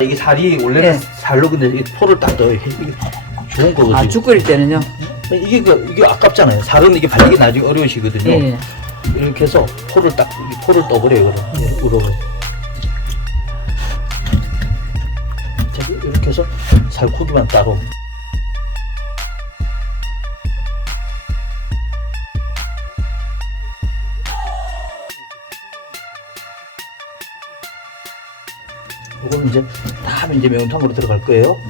이게 살이 원래는 네. 살로 근데 이 포를 딱 넣어요. 이게 좋은 거거든요. 아, 죽 끓일 때는요? 이게 그 이게 아깝잖아요. 살은 이게 발리기 나중에 어려우시거든요. 예, 예. 이렇게 해서 포를 딱이 포를 떠버려요. 그럼 예, 우럭을. 자, 이렇게 해서 살코기만 따로. 다 이제 매운탕으로 들어갈 거예요.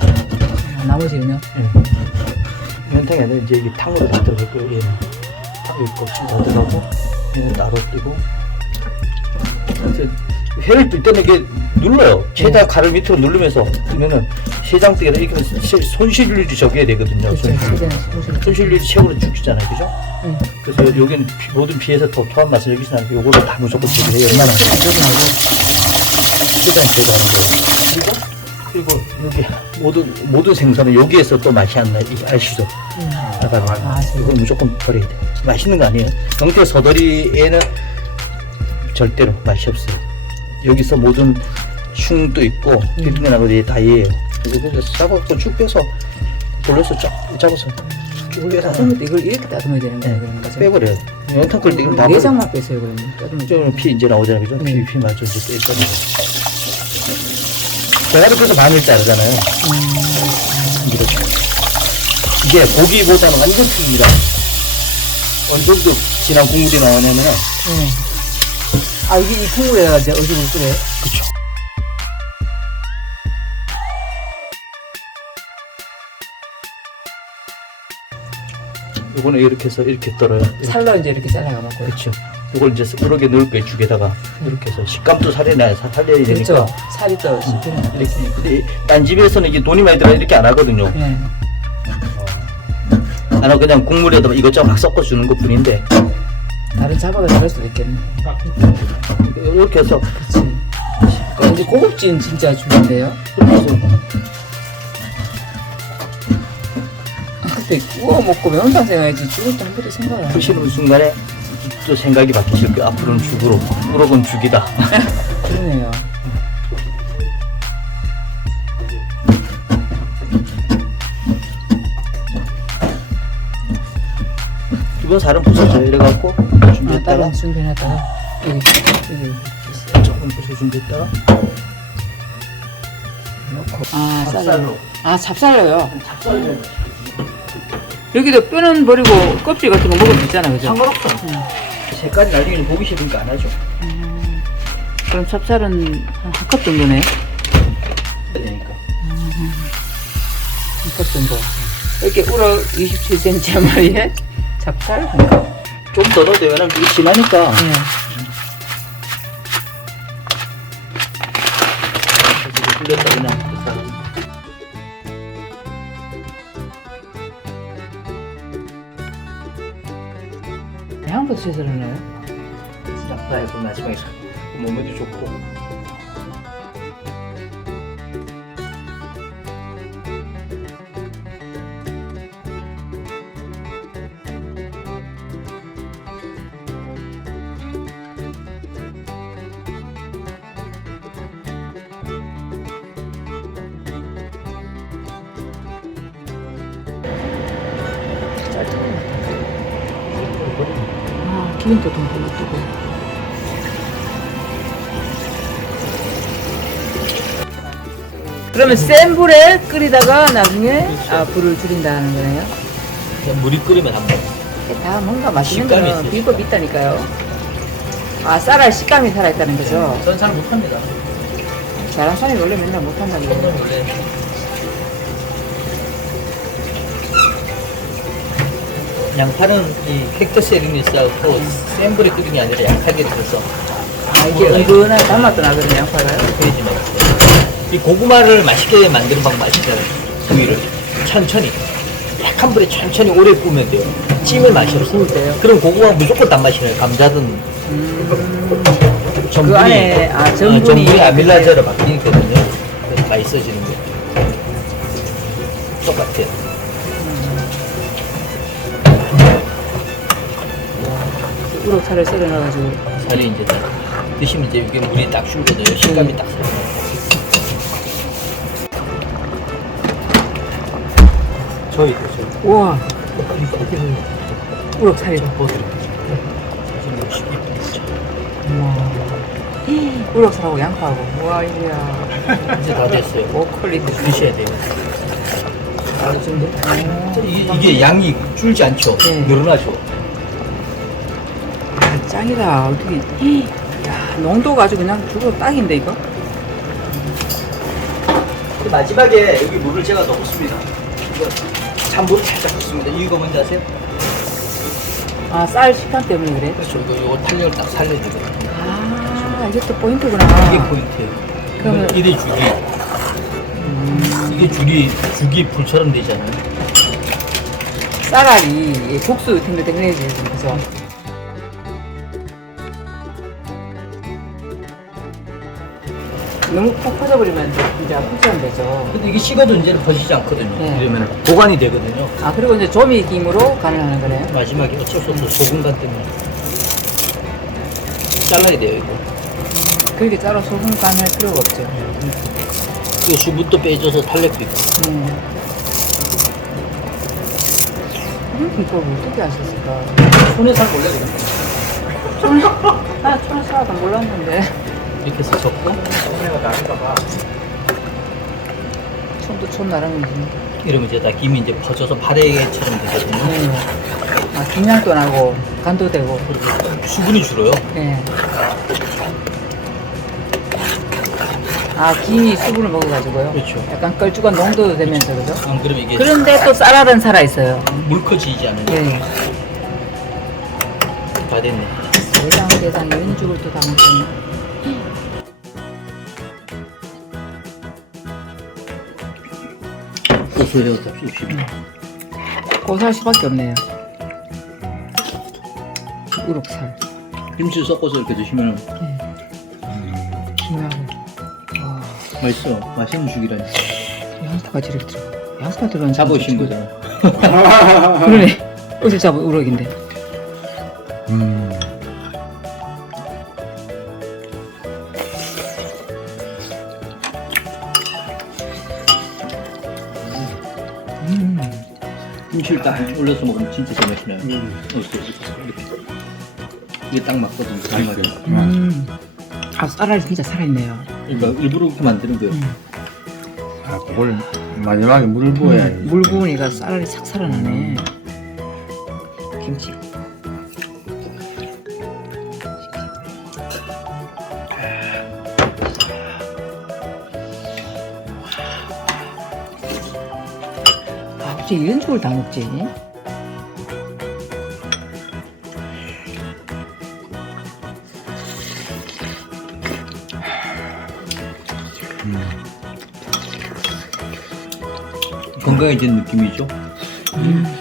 아, 나머지는요? 예. 면탕이 아니라 이제 이게 탕으로 다 들어갈 거예요. 얘는 탕 있고 다 들어가고 얘는 따로 뜨고. 그래서 회를 뜰 때는 이게 눌러요. 최다 칼을 밑으로 누르면서 뜨면은 세장 뜨기는 이렇게 하면 세- 손실률이 적어야 되거든요. 그렇죠. 손실. 손실률이 최고로 죽잖아요, 그죠? 응. 그래서 여- 여기는 피- 모든 피에서 더 토한 맛을 여기서 나는데 요거를 다 무조건 제거해요. 얼마나 최대한 제거하는 거예요. 그리고 그리고 여기 모든 모든 생선은 여기에서 또 맛이 안 나. 이 아시죠? 아까 아, 이건 무조건 버려야 돼. 맛있는 거 아니에요. 경태 서더리에는 절대로 맛이 없어요. 여기서 모든 흉도 있고 비린내 나고 다 얘예요. 그리고 그래서 잡아서 쭉 빼서 돌려서 쫙 잡아서 따뜻할 때 이걸 이렇게 따듬어야 되는 거예요, 네, 거죠? 빼버려요. 영탕 끓일 때 이건 다 버려. 내장만 빼세요, 그러면. 때. 좀피 이제 나오잖아요, 그죠? 네. 피, 피 맞춰 이제 빼버려요. 제가 이렇게 해서 마늘 자르잖아요. 음, 이렇게. 이게 고기보다는 완전 튀깁니다. 어느 정도 진한 국물이 나오냐면은, 네. 아, 이게 이 국물에다가 이제 어디를 끓여요? 그쵸. 요거는 이렇게 해서 이렇게 떨어요. 이렇게. 살로 이제 이렇게 잘라가지고. 그쵸. 이걸 이제 우럭에 넣을 거예요, 죽에다가. 이렇게 해서. 식감도 살려놔야, 사- 살려야 되니까. 그렇죠. 살이 또 씹히는 거. 이렇게. 근데 딴 집에서는 이게 돈이 많이 들어 이렇게 안 하거든요. 네. 나는 그냥 국물에다 이것저것 막 섞어 주는 것 뿐인데. 다른 잡아가 다를 수도 있겠네. 이렇게 해서. 그치. 이제 고급진 진짜 죽인데요? 이렇게 해서. 아, 그때 구워 먹고 매운탕 생각해야지 죽을 때 한 번도 생각을 안 해. 드시는 순간에 또 생각이 바뀌실 거예요. 앞으로는 죽으로. 우럭은 죽이다. 그러네요. 기본 살은 부서져요. 이래갖고 아, 준비했다가 다른 준비해놨다가 여기, 여기. 조금 부서 준비했다가 넣고 아, 쌀로. 아, 찹쌀로요. 찹쌀로. 여기도 뼈는 버리고 껍질 같은 거 먹으면 되잖아, 그죠? 상관없어. 색깔이 나중에 보기 싫으니까 안 하죠. 음, 그럼 찹쌀은 한한컵 정도네? 되니까. 한컵 정도. 이렇게 우럭 27cm 한 마리에 찹쌀 한 컵. 좀 더 넣어도 돼요. 왜냐면 이게 진하니까. 네. 이제 불렸다 그냥. 그 쌀. 향부터 채소를 넣어요? 납다해서 마지막에 몸에도 좋고. 기름도 동글로 뜨고. 그러면 센 불에 끓이다가 나중에 아, 불을 줄인다는 거네요? 그냥 물이 끓으면 안 먹어. 다 뭔가 맛있는 식감이 거는 있어요. 비법이 있다니까요. 아, 쌀알 식감이 살아있다는 거죠? 전잘 못합니다. 잘한 사람이 원래 맨날 못한다는 저는 거예요. 원래 양파는 이 팩터 세리니스하고 센 불에 끓이는 게 아니라 약하게 들어서 아, 이게 은근한 단맛도 나거든요, 양파가요. 끓이지 말고 이 고구마를 맛있게 만드는 방법 아시잖아요. 구이를. 천천히. 약한 불에 천천히 오래 구우면 돼요. 찜을 맛이 없어 구울 때요? 그럼 고구마 무조건 단맛이 나요. 감자든. 음, 전분이 그 안에, 아, 어, 전분이. 전분이 아밀라제로 바뀌거든요. 그래서 맛있어지는 게. 똑같아요 일부러 살을 썰어놔가지고 살이 이제 딱 드시면 이제 이게 물이 딱 줄거든요. 식감이 딱 살아요. 저희 되죠. 우와 우럭 살이다 우와 우럭 살하고 양파하고 우와 이거야 이제 다 됐어요. 먹컬리 드셔야 돼요. 아, 좀 더. 이게, 이게 양이 줄지 않죠. 네. 늘어나죠. 아, 짱이다. 어떻게. 야, 농도가 아주 그냥 그거 딱인데, 이거? 그 마지막에 여기 물을 제가 넣었습니다. 이거 찬물을 살짝 붓습니다. 이거 뭔지 아세요? 아, 쌀 식감 때문에 그래? 그렇죠. 이거, 이거 탄력을 딱 살려주거든요. 아, 이게 또 포인트구나. 이게 포인트예요. 그러면- 이게 줄이, 음, 이게 줄이, 죽이 불처럼 되잖아요. 쌀알이 이 국수 탱글탱글해지 그죠? 너무 푹 퍼져버리면 이제 풀처럼 되죠. 근데 이게 식어도 이제는 버지지 않거든요. 네. 이러면 보관이 되거든요. 아 그리고 이제 조미 김으로 간을 하는 거네요. 마지막에 어쩔 수 없어 소금간 때문에 잘라야 돼요 이거. 그렇게 따로 소금 간할 필요가 없죠. 그 수분도 빼줘서 탄력도 있고. 음. 이런 비법을 어떻게 하셨을까? 손에 잘 몰래 그냥 촌, 나 촌에 살아도 몰랐는데. 이렇게 해서 접고. 촌도 촌 나름이지. 이러면 이제 다 김이 이제 퍼져서 파래처럼 되거든요. 네. 아, 김양도 나고, 간도 되고. 그리고 수분이 줄어요. 네. 아, 김이 수분을 먹어가지고요. 그렇죠. 약간 걸쭉한 농도도 되면서, 그죠? 안 그러면 이게 그런데 또 쌀알은 살아 있어요. 물커지지 않으니까 네. 다 됐네. 세상 세상 이런 죽을 또 담았었네. 고소해서 씁시다. 고소할 수밖에 없네요. 우럭살. 김치 섞어서 이렇게 드시면 김하고. 와, 맛있어. 맛있는 죽이라니. 양파까지 이렇게 들어가. 양파 들어간 잡으신 거잖아. 그러네. 옷을 잡은 우럭인데. 음. 음. 김치를 딱 올려서 먹으면 진짜. 음. 어서 이렇게. 이게 딱 맞거든요. 딱 맞아요. 맛있어요. 음. 아, 쌀알이 진짜 살아있네요. 그러니까 일부러 그렇게 만드는 거예요. 음. 아, 그걸 마지막에 물을 부어야지. 음, 물 부으니까 쌀알이 싹 살아나네. 김치. 아, 어째 이런 쪽을 다 먹지? 건강해진 느낌이죠. 음.